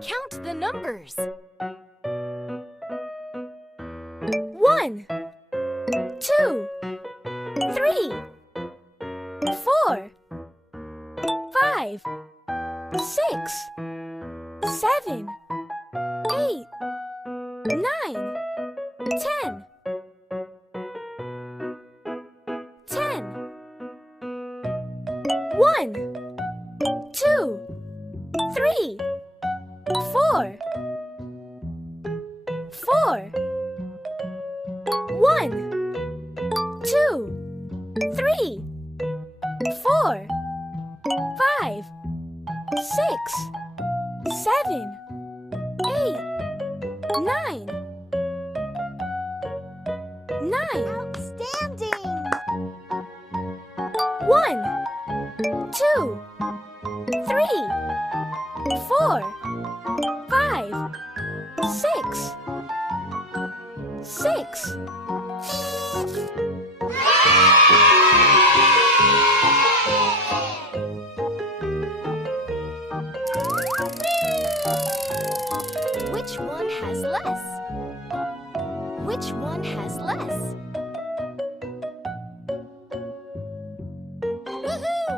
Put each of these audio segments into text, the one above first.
Count the numbers. 1, 2, 3, 4, 5, 6, 7, 8, 9, 10. 10. 1, 2, 3, 4, 4. 1, 2, 3, 4, 5, 6, 7, 8, 9. 9. Outstanding! 1, 2, 3, 4, 5, 6, 6. Which one has less? Which one has less? Woohoo!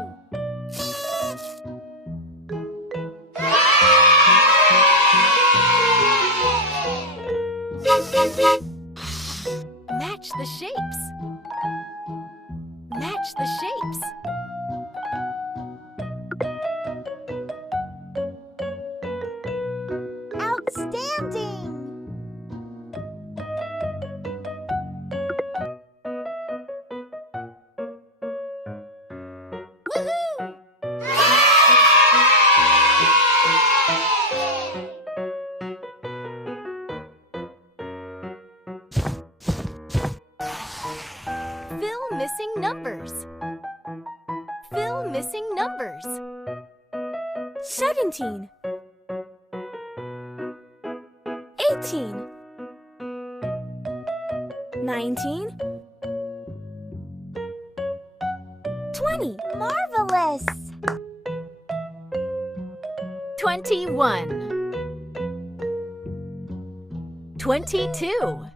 Match the shapes. Match the shapes. Outstanding! Woohoo! Fill missing numbers. Fill missing numbers. 17, 18, 19, 20, Marvelous! 21, 22,